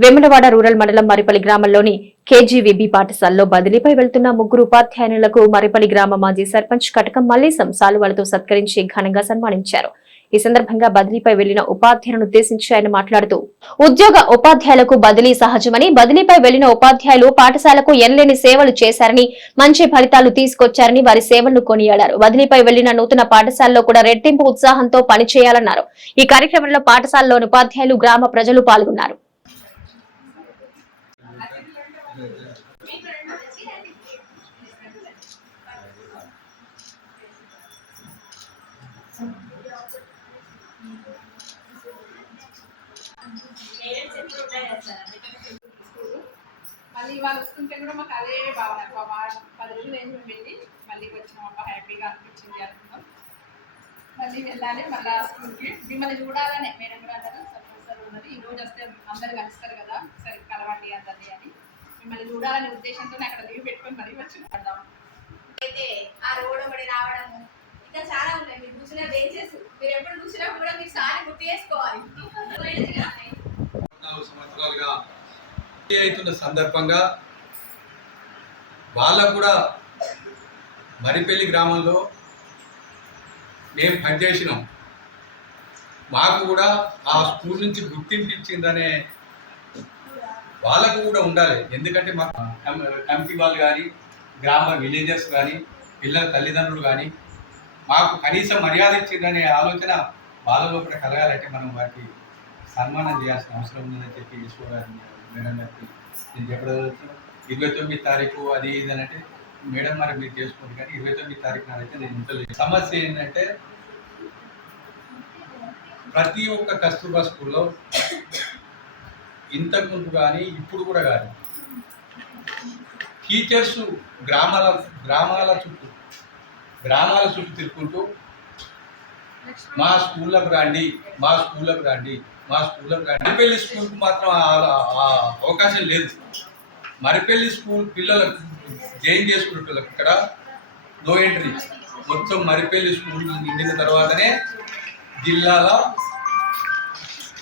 Vemulawada rural మండలం మరిపల్లి గ్రామంలోని KGVB పాఠశాలలో బదిలీపై వెళ్తున్న ముగ్గురు ఉపాధ్యాయునులకు మరిపల్లి గ్రామ మాజీ సర్పంచ్ కటకం మల్లేశం సాలువాలతో సత్కరించి ఘనంగా సన్మానించారు. ఈ సందర్భంగా బదిలీపై వెళ్ళిన ఉపాధ్యాయులను ఉద్దేశించి ఆయన మాట్లాడుతూ ఉద్యోగ ఉపాధ్యాయులకు బదిలీ సహజమని బదిలీపై వెళ్ళిన ఉపాధ్యాయులు పాఠశాలకు ఎనలేని సేవలు చేశారని మంచి ఫలితాలు తీసుకొచ్చారని వారి సేవలను కొనియాడారు. బదిలీపై వెళ్ళిన నూతన పాఠశాలలో కూడా రెట్టింపు ఉత్సాహంతో పనిచేయాలన్నారు. ఈ కార్యక్రమంలో పాఠశాలలోని ఉపాధ్యాయులు గ్రామ ప్రజలు పాల్గొన్నారు. మళ్ళీ వాళ్ళు వస్తుంటే కూడా మాకు అదే భావన. బాబా పది రోజులు ఏం వెళ్ళి మళ్ళీ వచ్చినాం అబ్బా హ్యాపీగా అనిపించింది అనుకున్నాం మళ్ళీ వెళ్ళాలి మళ్ళీ స్కూల్కి. మిమ్మల్ని చూడాలనే మేడం కూడా అన్నారు సార్ ఉన్నది ఈ రోజు వస్తే అందరు కలుస్తారు కదా సరే కలవండి అందరినీ అని. మిమ్మల్ని చూడాలనే ఉద్దేశంతో అక్కడ లీవ్ పెట్టుకొని మరీ వచ్చి పడదాం. అయితే ఆ రోడ్ ఒకటి రావడము ఇంకా చాలా మీరు ఎప్పుడు చూసినా కూడా మీరు సారి గుర్తు చేసుకోవాలి నాలుగు సంవత్సరాలుగా అవుతున్న సందర్భంగా వాళ్ళకు కూడా మరిపల్లి గ్రామంలో మేము పనిచేసినాం. మాకు కూడా ఆ స్కూల్ నుంచి గుర్తింపు ఇచ్చిందనే వాళ్ళకు కూడా ఉండాలి. ఎందుకంటే మా కమిటీ వాళ్ళు కానీ గ్రామ విలేజర్స్ కానీ పిల్లల తల్లిదండ్రులు కానీ మాకు కనీసం మర్యాద ఇచ్చిందనే ఆలోచన బాల లోపల కలగాలంటే మనం వారికి సన్మానం చేయాల్సిన అవసరం ఉందని చెప్పి ఈశ్వర మేడం గారికి నేను చెప్పడం ఇరవై తొమ్మిది తారీఖు అది ఇది అని అంటే మేడం మరి మీరు చేసుకోండి కానీ ఇరవై తొమ్మిది తారీఖు నాడైతే నేను ఇంట్లో సమస్య ఏంటంటే ప్రతి ఒక్క కస్తూర్బా స్కూల్లో ఇంతకు ముందు కానీ ఇప్పుడు కూడా కానీ టీచర్స్ గ్రామాల గ్రామాల చుట్టూ గ్రామాల చుట్టూ తిరుగుకుంటూ మా స్కూళ్ళకు రండి మా స్కూళ్ళకు రండి మా స్కూళ్ళకు రండి. మరిపల్లి స్కూల్కి మాత్రం అవకాశం లేదు. మరిపల్లి స్కూల్ పిల్లలకు జాయిన్ చేసుకునే పిల్లలకు ఇక్కడ నో ఎంట్రీ మొత్తం మరిపల్లి స్కూల్ నిండిన తర్వాతనే జిల్లాల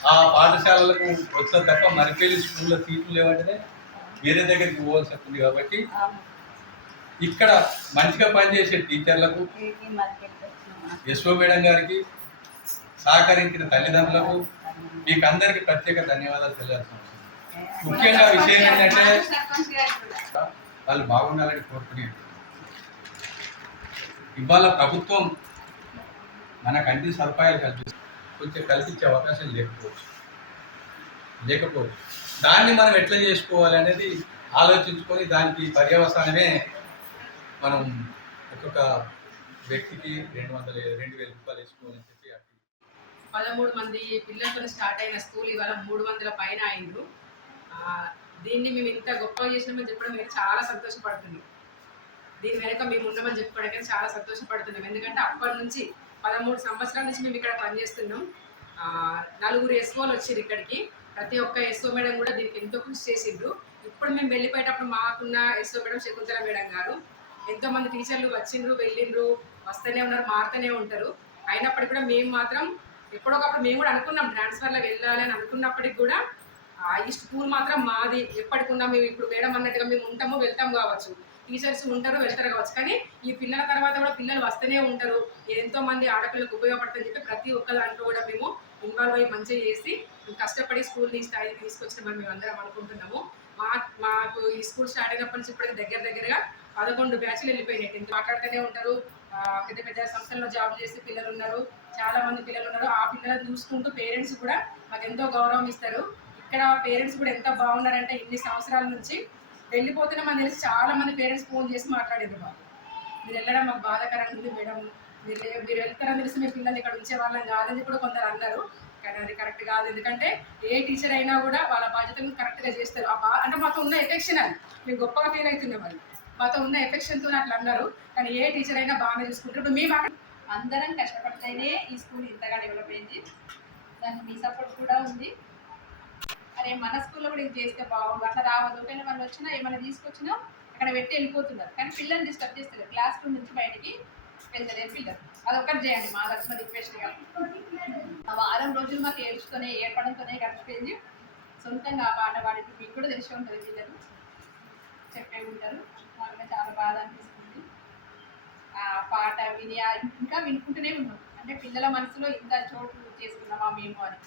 ఆ పాఠశాలలకు వచ్చిన తప్ప మరిపల్లి స్కూల్లో సీట్లు లేవంటేనే వేరే దగ్గరికి పోవాల్సి వస్తుంది కాబట్టి ఇక్కడ మంచిగా పనిచేసే టీచర్లకు యశ్వ మేడం గారికి సహకరించిన తల్లిదండ్రులకు మీకు అందరికీ ప్రత్యేక ధన్యవాదాలు తెలియాల్సిన ముఖ్యంగా విషయం ఏంటంటే వాళ్ళు బాగుండాలని కోరుకునేది. ఇవాళ ప్రభుత్వం మనకు అన్ని సదుపాయాలు కల్పిస్తుంది. కొంచెం కల్పించే అవకాశం లేకపోవచ్చు. లేకపోవచ్చు. దాన్ని మనం ఎట్లా చేసుకోవాలి అనేది ఆలోచించుకొని దానికి పర్యవసానమే మనం ఒక్కొక్క వ్యక్తికి రెండు వందల రెండు వేల రూపాయలు వేసుకోవాలని చెప్పి అట్టి పదమూడు మంది పిల్లలతో స్టార్ట్ అయిన స్కూల్ ఇవాళ మూడు వందల పైన అయిండ్రు. దీన్ని మేము ఇంత గొప్పగా చేసినామని చెప్పడం మేము చాలా సంతోషపడుతున్నాం. దీని వెనక మేము ఉన్నామని చెప్పుకోవడానికి చాలా సంతోషపడుతున్నాం. ఎందుకంటే అప్పటి నుంచి పదమూడు సంవత్సరాల నుంచి మేము ఇక్కడ పనిచేస్తున్నాం. నలుగురు ఎస్ఓలు వచ్చారు ఇక్కడికి. ప్రతి ఒక్క ఎస్ఓ మేడం కూడా దీనికి ఎంతో కృషి చేసిండ్రు. ఇప్పుడు మేము వెళ్ళిపోయేటప్పుడు మాకున్న ఎస్ఓ మేడం శకుంతల మేడం గారు. ఎంతో మంది టీచర్లు వచ్చిండ్రు వెళ్ళిండ్రు వస్తూనే ఉన్నారు మారుతూనే ఉంటారు. అయినప్పటికీ కూడా మేము మాత్రం ఎప్పుడొకప్పుడు మేము కూడా అనుకున్నాం ట్రాన్స్ఫర్లో వెళ్ళాలి అని అనుకున్నప్పటికి కూడా ఈ స్కూల్ మాత్రం మాది. ఎప్పటికున్నా మేము ఇప్పుడు మేడం అన్నట్టుగా మేము ఉంటాము వెళ్తాం కావచ్చు. టీచర్స్ ఉంటారు వెళ్తారు కావచ్చు. కానీ ఈ పిల్లల తర్వాత కూడా పిల్లలు వస్తూనే ఉంటారు. ఎంతో మంది ఆడపిల్లలకు ఉపయోగపడుతుందని చెప్పి ప్రతి ఒక్క దాంట్లో కూడా మేము ఇన్వాల్వ్ అయ్యి మంచిగా చేసి కష్టపడి స్కూల్ ఈ స్థాయికి తీసుకొచ్చిన మేము అందరం అనుకుంటున్నాము. మా మాకు ఈ స్కూల్ స్టార్ట్ అయినప్పటి నుంచి ఇప్పటికి దగ్గర దగ్గరగా పదకొండు బ్యాచ్లు వెళ్ళిపోయినాయి టెన్త్ మాట్లాడుతూనే ఉంటారు. పెద్ద పెద్ద సంస్థల్లో జాబ్ చేసే పిల్లలు ఉన్నారు. చాలా మంది పిల్లలు ఉన్నారు. ఆ పిల్లలను చూసుకుంటూ పేరెంట్స్ కూడా మాకు ఎంతో గౌరవం ఇస్తారు. ఇక్కడ పేరెంట్స్ కూడా ఎంత బాగున్నారంటే ఇన్ని సంవత్సరాల నుంచి వెళ్ళిపోతున్న మనకు తెలిసి చాలా మంది పేరెంట్స్ ఫోన్ చేసి మాట్లాడేది బాబు మీరు వెళ్ళడం మాకు బాధాకరంగా ఉంది మేడం. మీరు మీరు వెళ్తారని తెలిసి మీ పిల్లల్ని ఇక్కడ ఉంచే వాళ్ళం కాదని కూడా కొందరు అన్నారు. కానీ అది కరెక్ట్ కాదు. ఎందుకంటే ఏ టీచర్ అయినా కూడా వాళ్ళ బాధ్యతను కరెక్ట్గా చేస్తారు. అంటే మాతో ఉన్న ఎఫెక్షన్ అది. మేము గొప్పగా ఫీల్ అవుతున్నాం అది. మాతో ఉన్న ఎఫెక్షన్తో అట్లా అన్నారు. కానీ ఏ టీచర్ అయినా బాగానే చూసుకుంటారు. ఇప్పుడు మేము అందరం కష్టపడితేనే ఈ స్కూల్ ఇంతగా డెవలప్ అయింది. దానికి మీ సపోర్ట్ కూడా ఉంది. అరే మన స్కూల్లో కూడా ఇది చేస్తే బాగుంది అట్లా రావద్దు. ఒకవేళ వాళ్ళు వచ్చినా ఏమైనా తీసుకొచ్చినా అక్కడ పెట్టి వెళ్ళిపోతున్నారు. కానీ పిల్లల్ని డిస్టర్బ్ చేస్తారు క్లాస్ రూమ్ నుంచి బయటికి వెళ్తలేరు పిల్లలు అదొక్కటి చేయండి మా తరఫున రిక్వెస్ట్గా ఆ వారం రోజులు మాకు ఏడ్చుతూనే ఏర్పడంతోనే గడిచిపోయింది. సొంతంగా ఆ పాట పాడితే మీకు కూడా తెలిసి ఉంటుంది పిల్లలు. చెప్పే ఉంటారు. మాకు చాలా బాధ అనిపిస్తుంది. ఆ పాట విని ఇంకా వినుకుంటూనే ఉన్నాం. అంటే పిల్లల మనసులో ఇంత చోటు చేసుకున్నామా మేము అని.